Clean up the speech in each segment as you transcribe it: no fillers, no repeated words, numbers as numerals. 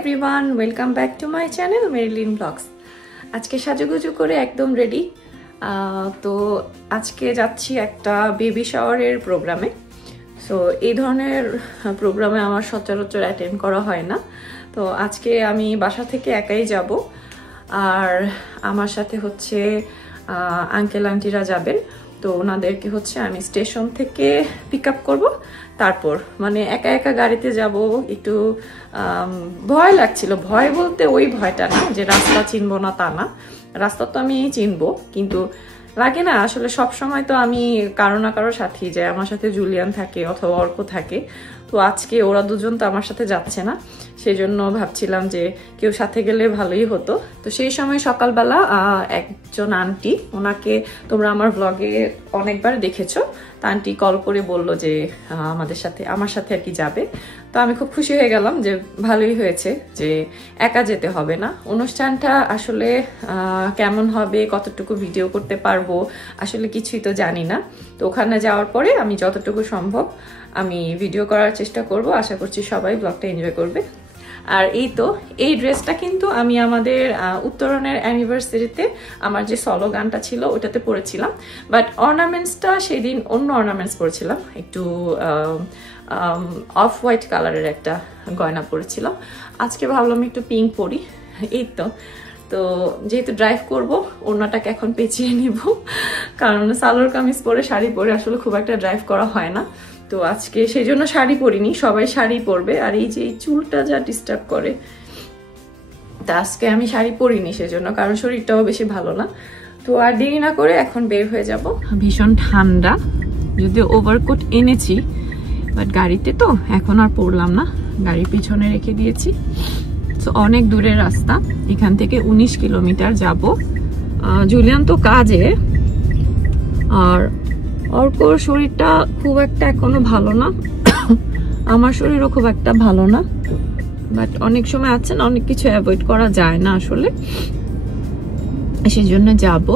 Everyone, welcome back to my channel Marilyn vlogs. আজকে সাজুগুজু করে একদম রেডি। তো আজকে যাচ্ছি একটা বেবি শাওয়ারের প্রোগ্রামে। সো এই ধরনের প্রোগ্রামে আমার সচরাচর অ্যাটেন্ড করা হয় না। তো আজকে আমি বাসা থেকে একাই যাব, আর আমার সাথে হচ্ছে আঙ্কেল আন্টিরা যাবেন। তো ওনাদেরকে হচ্ছে আমি স্টেশন থেকে পিক আপ করবো। তারপর মানে একা একা গাড়িতে যাব, একটু ভয় লাগছিল। ভয় বলতে ওই ভয়টা না যে রাস্তা চিনবো না, তা না। রাস্তা তো আমি চিনবো, কিন্তু লাগে না আসলে সব সময় তো আমি কারো না কারোর সাথেই যাই। আমার সাথে জুলিয়ান থাকে অথবা অর্ক থাকে। তো আজকে ওরা দুজন তো আমার সাথে যাচ্ছে না, সেই জন্য ভাবছিলাম যে কেউ সাথে গেলে ভালোই হতো। তো সেই সময় সকালবেলা একজন আন্টি, ওনাকে তোমরা আমার ব্লগে অনেকবার দেখেছো, তা আন্টি কল করে বললো যে আমার সাথে আর কি যাবে। তো আমি খুব খুশি হয়ে গেলাম যে ভালোই হয়েছে যে একা যেতে হবে না। অনুষ্ঠানটা আসলে কেমন হবে, কতটুকু ভিডিও করতে পারবো আসলে কিছুই তো জানি না। তো ওখানে যাওয়ার পরে আমি যতটুকু সম্ভব আমি ভিডিও করার চেষ্টা করব। আশা করছি সবাই ব্লগটা এনজয় করবে। আর এই ড্রেসটা কিন্তু আমি আমাদের উত্তরণের অ্যানিভার্সারিতে আমার যে সলো গানটা ছিল ওটাতে পরেছিলাম, বাট অর্নামেন্টসটা সেদিন অন্য অর্নামেন্টস পরেছিলাম, একটু অফ হোয়াইট কালারের একটা গয়না পরেছিলাম। আজকে ভাবলাম একটু পিঙ্ক পরি। তো যেহেতু ড্রাইভ করব, ওড়নাটাকে এখন পেঁচিয়ে নিব, কারণ সালোয়ার কামিজ পরে শাড়ি পরে আসলে খুব একটা ড্রাইভ করা হয় না। তো আজকে সেই জন্য শাড়ি পরিনি, সবাই শাড়ি পরবে। আর এই যে এই চুলটা যা ডিস্টার্ব করে, তা আজকে আমি শাড়ি পরিনি সেজন্য, কারণ শরীরটাও বেশি ভালো না। তো আর দেরি না করে এখন বের হয়ে যাব। ভীষণ ঠান্ডা, যদিও ওভারকোট এনেছি, বাট গাড়িতে তো এখন আর পরলাম না, গাড়ির পিছনে রেখে দিয়েছি। তো অনেক দূরের রাস্তা, এখান থেকে 19 কিলোমিটার যাব। জুলিয়ান তো কাজে, আর অর্কর শরীরটা খুব একটা এখনো ভালো না, আমার শরীরও খুব একটা ভালো না। বাট অনেক সময় আছে না, অনেক কিছু অ্যাভয়েড করা যায় না আসলে, সেই জন্য যাব।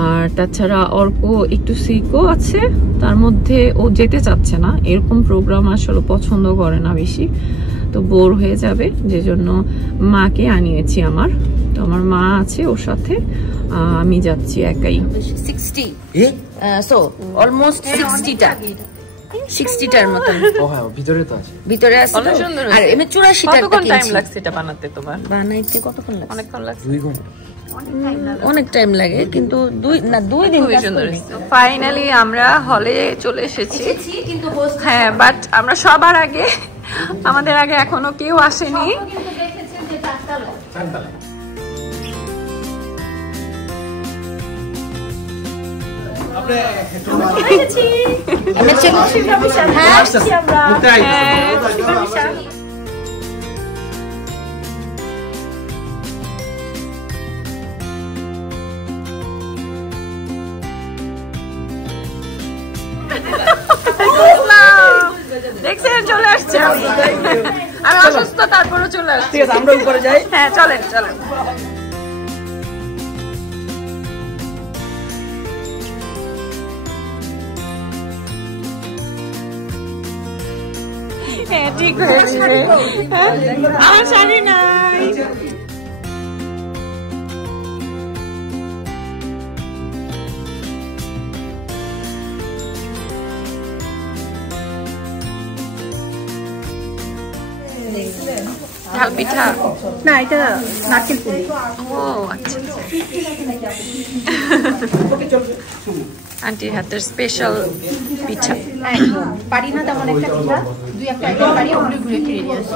আর তাছাড়া অর্ক একটু সিকও আছে, তার মধ্যে ও যেতে চাচ্ছে না, এরকম প্রোগ্রাম আসলে পছন্দ করে না বেশি, তো বোর হয়ে যাবে, যে জন্য মাকে আনিয়েছি আমার। তো আমার মা আছে ওর সাথে, আমি যাচ্ছি একাই। 60 সো অলমোস্ট 60টার মতন। ও হ্যাঁ, ভিতরে তো আছে, ভিতরে আছে। অনেক সুন্দর। আর এমনি 84টা কতক্ষণ টাইম লাগছে এটা বানাতে? তোমার বানাইতে কতক্ষণ লাগছে? অনেকক্ষণ লাগছে। 2 ঘন্টা। অনেক টাইম লাগে, কিন্তু 2 দিন খুবই সুন্দর। ফাইনালি আমরা হলে চলে এসেছি, কিন্তু হ্যাঁ, বাট আমরা সবার আগে, আমাদের আগে এখনো কেউ আসেনি। দেখছেন, চলে আসছে। আমি অসুস্থ, তারপরে চলে আসছি। ঠিক আছে, আমরা উপরে যাই। হ্যাঁ, চলেন চলেন। হ্যাঁ, ঠিক হয়েছে। আমার শাড়ি নাই। ঝাল পিঠা না, এটা নারকেল পুলি। ও আচ্ছা, আন্টির হাতের স্পেশাল পিঠা। পারি না তেমন একটা পিঠা, 2-1টা আইটেম পারি, ওগুলো ঘুরে ফিরে নিয়ে আসি।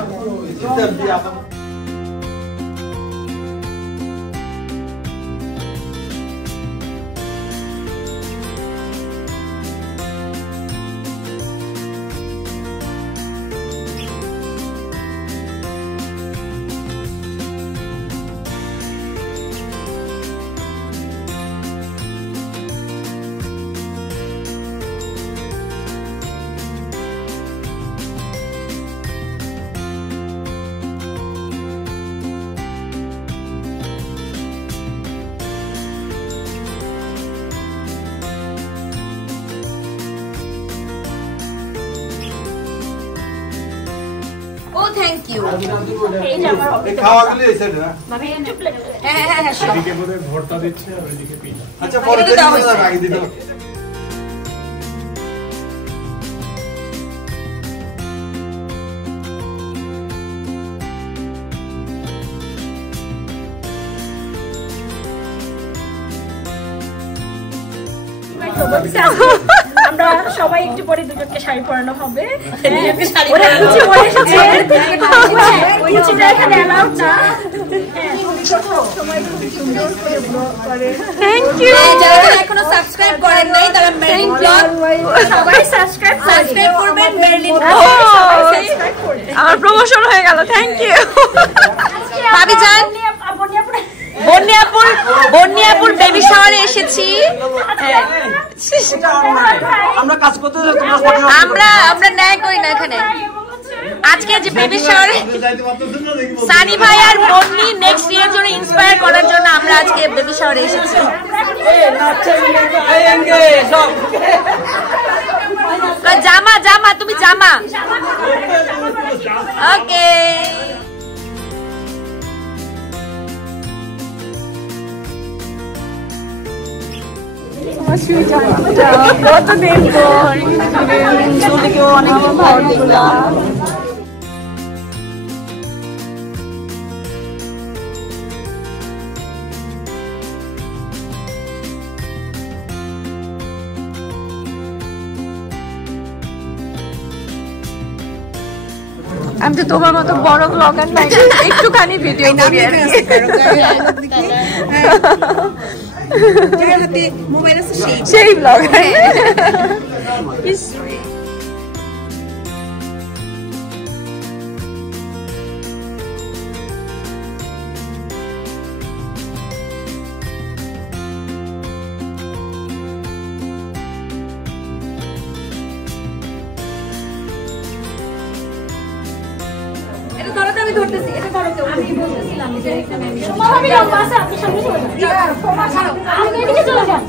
Thank you. এই যে আমার খাওয়াগুলো এই সাইডে না ভাবি একটু প্লেট। হ্যাঁ হ্যাঁ হ্যাঁ এদিকে বোধহয় ভর্তা দিচ্ছে আর ওইদিকে পিঠা। আচ্ছা পরে এটা দাও দেখি আগে দিতে আমরা সবাই একটু পরে দুজনকে শাড়ি পরানো হবে। দুজনকে শাড়ি ওরা পরানো কুচি পরে এসেছে। ওই কুচিটা এখানে অ্যালাউড না। Thank you. যারা যারা এখনো সাবস্ক্রাইব করেন নাই তারা মেরিলিন ব্লগ সবাই সাবস্ক্রাইব করবেন। মেরিলিন আমার প্রমোশন হয়ে গেল। থ্যাংক ইউ ভাবি যান। বন্যাপুর বেবি শাওয়ারে এসেছি। আমরা কাজ করতে আমরা ন্যায় করি না এখানে। আজকে যে বেবি শাওয়ারে সানি ভাই আর বন্নি নেক্সট ইয়ার জন্য ইন্সপায়ার করার জন্য আমরা আজকে বেবি শাওয়ারে এসেছি। জামা জামা তুমি জামা। ওকে কতদিন পর অনেক ভালো। আমি তো তোমার মতো বড় ব্লগার নাই, একটুখানি ভিডিও করি আর কি। সেই ব্লগার। আমি ধরতেছি, এটা ধরো কেউ। আমি বলতেছিলাম যে এখানে আমি লম্বা আছে, আপনি সামনে চলে যান। আপনি এদিকে চলে যান।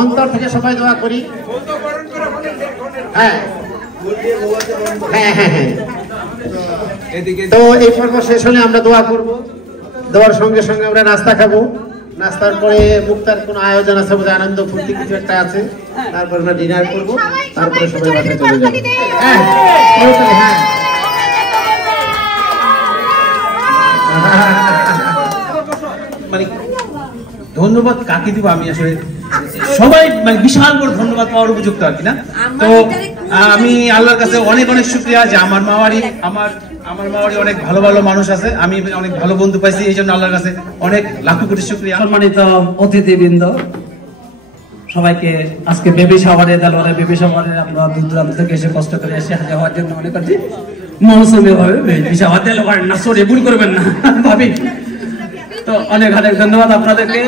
অন্তর থেকে সবাই দোয়া করি। হ্যাঁ হ্যাঁ হ্যাঁ হ্যাঁ। তো এই পর্ব শেষ হলে আমরা দোয়া করব। দোয়ার সঙ্গে সঙ্গে আমরা নাস্তা খাবো। নাস্তার পরে মুক্তার কোনো আয়োজন আছে বোধহয়, আনন্দ ফুর্তি কিছু একটা আছে। তারপর আমরা ডিনার করবো, তারপরে সবাই বাসায় চলে যাবো। হ্যাঁ হ্যাঁ মানে ধন্যবাদ কাকে দিব আমি আসলে সবাই মানে বিশাল বড় ধন্যবাদ পাওয়ার উপযুক্ত আর কি না। তো আমি আল্লাহর কাছে অনেক অনেক শুকরিয়া যে আমার মাওয়ারি অনেক ভালো ভালো মানুষ আছে, আমি অনেক ভালো বন্ধু পাইছি, এই জন্য আল্লাহর কাছে অনেক লাখো কোটি শুকরিয়া। সম্মানিত অতিথিবৃন্দ সবাইকে আজকে বেবি শাওয়ারে বেবি শাওয়ারে আমরা দূর দূরান্ত থেকে এসে কষ্ট করে এসে হাজার হওয়ার জন্য মনে করছি মৌসুমি ভাবে বেবি শাওয়ার দেওয়ার না, সরি ভুল করবেন না ভাবি। তো অনেক অনেক ধন্যবাদ আপনাদেরকে।